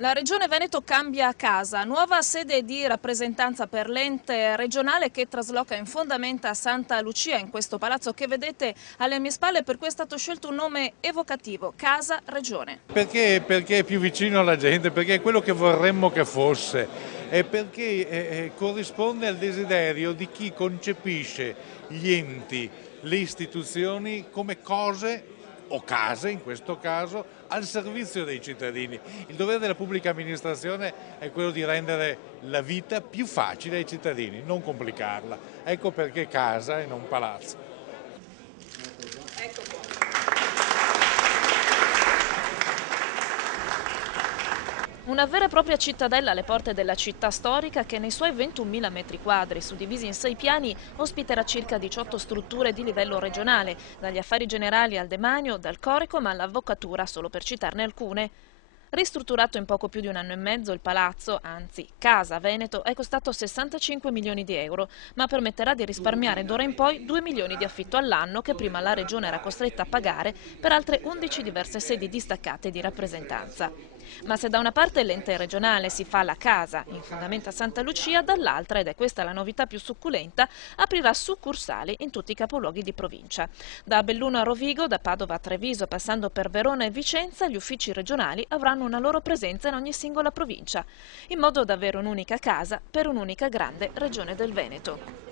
La Regione Veneto cambia casa, nuova sede di rappresentanza per l'ente regionale che trasloca in fondamenta a Santa Lucia, in questo palazzo che vedete alle mie spalle, per cui è stato scelto un nome evocativo, Casa Regione. Perché è più vicino alla gente, perché è quello che vorremmo che fosse e perché corrisponde al desiderio di chi concepisce gli enti, le istituzioni come cose o case in questo caso al servizio dei cittadini. Il dovere della pubblica amministrazione è quello di rendere la vita più facile ai cittadini, non complicarla. Ecco perché casa e non palazzo. Una vera e propria cittadella alle porte della città storica che nei suoi 21.000 metri quadri, suddivisi in 6 piani, ospiterà circa 18 strutture di livello regionale, dagli affari generali al demanio, dal Corecom all'avvocatura, solo per citarne alcune. Ristrutturato in poco più di un anno e mezzo, il palazzo, anzi Casa Veneto, è costato 65 milioni di euro, ma permetterà di risparmiare d'ora in poi 2 milioni di affitto all'anno che prima la Regione era costretta a pagare per altre 11 diverse sedi distaccate di rappresentanza. Ma se da una parte l'ente regionale si fa la casa in fondamenta Santa Lucia, dall'altra, ed è questa la novità più succulenta, aprirà succursali in tutti i capoluoghi di provincia. Da Belluno a Rovigo, da Padova a Treviso, passando per Verona e Vicenza, gli uffici regionali avranno una loro presenza in ogni singola provincia, in modo da avere un'unica casa per un'unica grande regione del Veneto.